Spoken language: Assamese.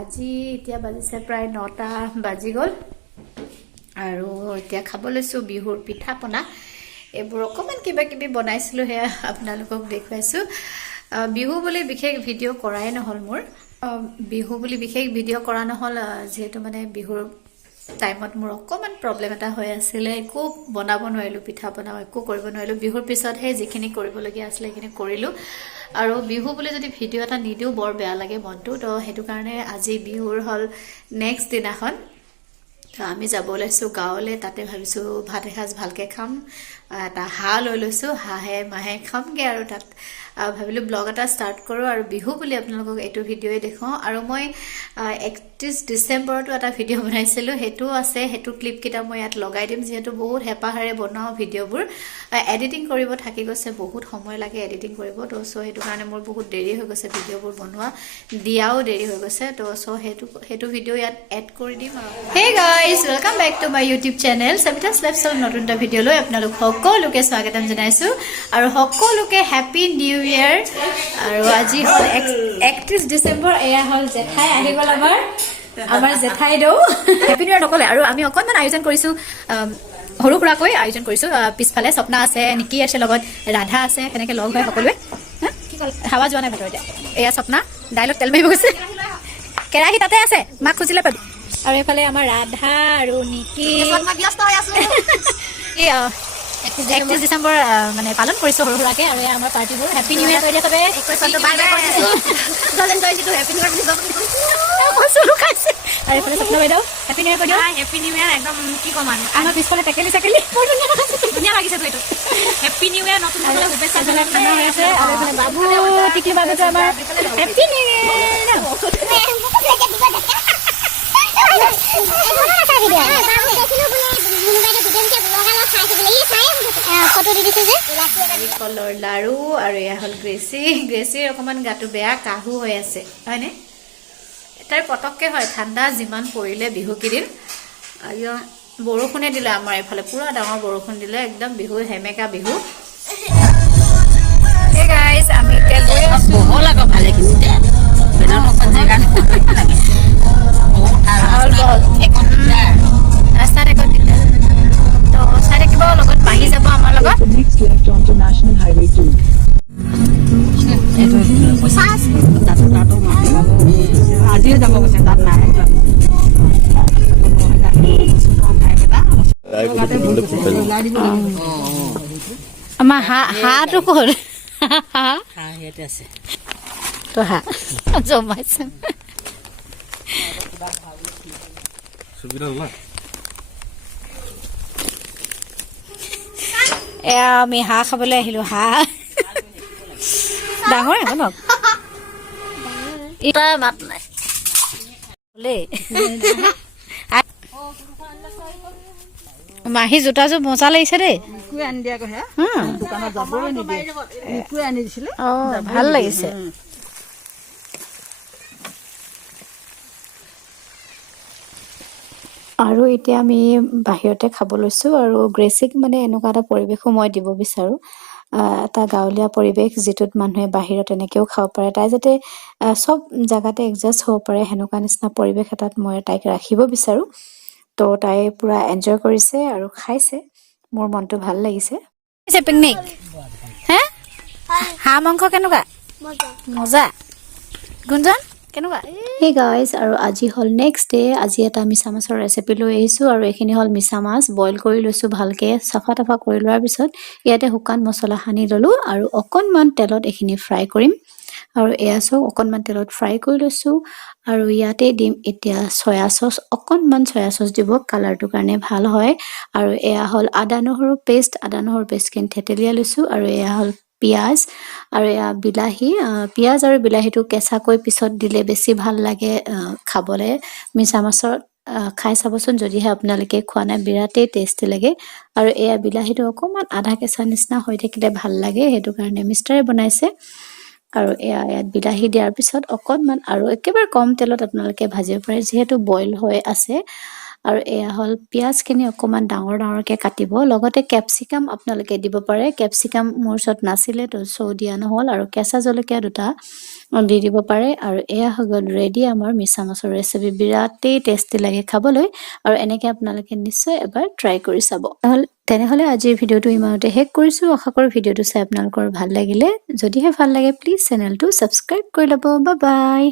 আজি এতিয়া বাজিছে প্ৰায় 9টা বাজি গ'ল আৰু এতিয়া খাব লৈছো বিহুৰ পিঠা পনা এবোৰ অকমান কিবা কিবি বনাইছিলো হে আপোনালোকক দেখুৱাইছো বিহু বুলি বিশেষ ভিডিও কৰাই নহল মোৰ বিহু বুলি বিশেষ ভিডিও কৰা নহল যেহেতু মানে বিহুৰ টাইমত মোৰ অকমান প্ৰবলেম এটা হৈ আছিল একো বনাব নোৱাৰিলো পিঠা পনা একো কৰিব নোৱাৰিলো বিহুৰ পিছত হে যিখিনি কৰিব লগিয়া আছিল সেইখিনি কৰিলো আৰু বিহু বুলি যদি ভিডিও এটা নিদিও বৰ বেয়া লাগে মনটো তো হেতু কাৰণে আজি বিহুৰ হল নেক্সট দিনাখন তো আমি যাব লৈছো গাঁৱলে তাতে ভাবিছো ভাত এসাজ ভালকে খাম এটা হাঁহ লৈ লৈছো হাঁহে মাহে খামগে আৰু তাত ভাবিলো ব্লগ এটা ষ্টাৰ্ট কৰো আৰু বিহু বুলি আপোনালোকক এইটো ভিডিওয়ে দেখাও আৰু মই 31 ডিসেম্বৰটো এটা ভিডিও বনাইছিলো হেতু আছে হেতু ক্লিপ কিটা মই ইয়াত লগাই দিম যেহেতু বহুত হেপাহাৰে বনাও ভিডিওবোৰ এডিটিং কৰিব থাকি গৈছে বহুত সময় লাগে এডিটিং কৰিব তো সো হেতু কাৰণে মোৰ বহুত দেৰি হৈ গৈছে ভিডিওবোৰ বনোৱা দিয়াও দেৰি হৈ গৈছে তো সো হেতু ভিডিও ইয়াত এড কৰি দিম hey guys welcome back to my YouTube channel Savita's lifestyle নতুন এটা ভিডিও লৈ আপোনালোক সকলোকে স্বাগতম জনাইছো আৰু সকলোকে হ্যাপি নিউ ইয়াৰ আৰু আজি হল 31 ডিসেম্বৰ এয়া হল জেঠাই আহি গল আমাৰ জেঠাই দৌ হ্যাপি নিউ ইয়াৰ নকলে আৰু আমি অকনমান আয়োজন কৰিছো হৰু খুৰাকৈ আয়োজন কৰিছো পিছফালে স্বপ্না আছে নিকি আছে লগত ৰাধা আছে এনেকে লগ হৈ সকলোৱে হাৱা যোৱা নাই ভিতৰতে এয়া স্বপ্না ডায়লগ তেল মাৰিব গৈছে কেৰাহী তাতে আছে মাক খুজিলে পাবি আৰু এফালে আমাৰ ৰাধা আৰু নিকি ব্যস্ত হৈ আছে এই 31 ডিসেম্বৰ মানে পালন কৰিছো হৰু খুৰাকে আৰু আমাৰ পাৰ্টিবোৰ হ্যাপি নিউ ইয়াৰ কৰিলে তবে 21 বাই বাই কৰিছো জলেন কৰিছো হ্যাপি নিউ ইয়াৰ কৈছো লুকাইছে আৰু এফালে স্বপ্না বাইদেউ হ্যাপি নিউ ইয়াৰ কৰিও হ্যাপি নিউ ইয়াৰ একদম কি কম আৰু আমাৰ পিছফালে টেকেলি ধুনীয়া লাগিছে তো এইটো হ্যাপি নিউ ইয়াৰ নতুন বছৰৰ শুভেচ্ছা খানা হৈ আছে আৰু এফালে বাবু টিকলি বাবুটো আমাৰ হ্যাপি নিউ ইয়াৰ কলৰ লাৰু আৰু এয়া হল গ্ৰেচিৰ অকমান গাটো বেয়া কাহু হৈ আছে হয়নে তাৰ পটককে হয় ঠাণ্ডা যিমান পৰিলে বিহু কিদিন আৰু বৰষুণে দিলে আমাৰ এফালে পুৰা ডাঙৰ বৰষুণ দিলে একদম বিহু হেমেকা বিহু হে গাইস আমি তেলুৱে বহল আকৌ ভালে কিন্তু বেনাৰ অকন জেগা লাগে ৰাস্তাত একো দিগদাৰ তো চাই থাকিব লগত বাঢ়ি যাব আমাৰ লগত আজিও যাব গৈছে তাত নাই আমাৰ হাঁহটো ক'ত হাঁহ ইয়াতে আছে তো হাঁহ জমাইছে এয়া আমি হাঁহ খাবলৈ আহিলো হাঁহ ডাঙৰ এখন এটা মাত নাই মাহী জোতাযোৰ মজা লাগিছে দেই ভাল লাগিছে আৰু এতিয়া আমি বাহিৰতে খাব লৈছো আৰু গ্ৰেচিক মানে এনেকুৱা এটা পৰিৱেশো মই দিব বিচাৰো এটা গাঁৱলীয়া পৰিৱেশ যিটোত মানুহে বাহিৰত এনেকেও খাব পাৰে তাই যাতে সব জায়গাতে এডজাষ্ট হ'ব পাৰে হেনেকুৱা নিচিনা পৰিৱেশ এটাত মই তাইক ৰাখিব বিচাৰো তো তাই পুৰা এনজয় কৰিছে আৰু খাইছে মোৰ মনটো ভাল লাগিছে পিকনিক হে হাঁহ মাংস কেনেকুৱা মজা গুঞ্জন কেনেকুৱা হে গাইস আৰু আজি হল নেক্সট ডে আজি এটা মিছা মাছৰ ৰেচিপি লৈ আহিছো আৰু এখিনি হল মিছা মাছ বইল কৰি লৈছো ভালকে সাফা তাফা কৰি লোৱাৰ পিছত ইয়াতে শুকান মছলা সানি ললো আৰু অকনমান তেলত এখিনি ফ্ৰাই কৰিম আৰু এয়াছো অকনমান তেলত ফ্ৰাই কৰি লৈছো আৰু ইয়াতে দিম এতিয়া সয়া সস অকনমান সয়া সস দিব কালাৰটো কাৰণে ভাল হয় আৰু এয়া হল আদা নহৰু পেষ্ট কিন থেতেলিয়া লৈছো আৰু এয়া হল পিয়াজ আৰু এয়া বিলাহী পিয়াজ আৰু বিলাহীটো কেঁচাকৈ পিছত দিলে বেছি ভাল লাগে খাবলে মিছা মাছৰ খাই চাবচোন যদিহে আপোনালোকে খোৱা নাই বিৰাটেই টেষ্টি লাগে আৰু এয়া বিলাহীটো অকমান আধা কেঁচা নিচিনা হৈ থাকিলে ভাল লাগে হেতু কাৰণে মিষ্টাৰে বনাইছে আৰু এয়া ইয়াত বিলাহী দিয়াৰ পিছত অকনমান আৰু একেবাৰে কম তেলত আপোনালোকে ভাজিব পাৰে যেহেতু বইল হৈ আছে আৰু এয়া হ'ল পিঁয়াজখিনি অকণমান ডাঙৰ ডাঙৰকৈ কাটিব লগতে কেপচিকাম আপোনালোকে দিব পাৰে কেপচিকাম মোৰ ওচৰত নাছিলে তো দিয়া নহ'ল আৰু কেঁচা জলকীয়া দুটা দি দিব পাৰে আৰু এয়া হৈ গ'ল ৰেডি আমাৰ মিছা মাছৰ ৰেচিপি বিৰাটেই টেষ্টি লাগে খাবলৈ আৰু এনেকৈ আপোনালোকে নিশ্চয় এবাৰ ট্ৰাই কৰি চাব তেনেহ'লে আজিৰ ভিডিঅ'টো ইমানতে শেষ কৰিছোঁ আশা কৰোঁ ভিডিঅ'টো চাই আপোনালোকৰ ভাল লাগিলে যদিহে ভাল লাগে প্লিজ চেনেলটো ছাবস্ক্ৰাইব কৰি ল'ব বাই বাই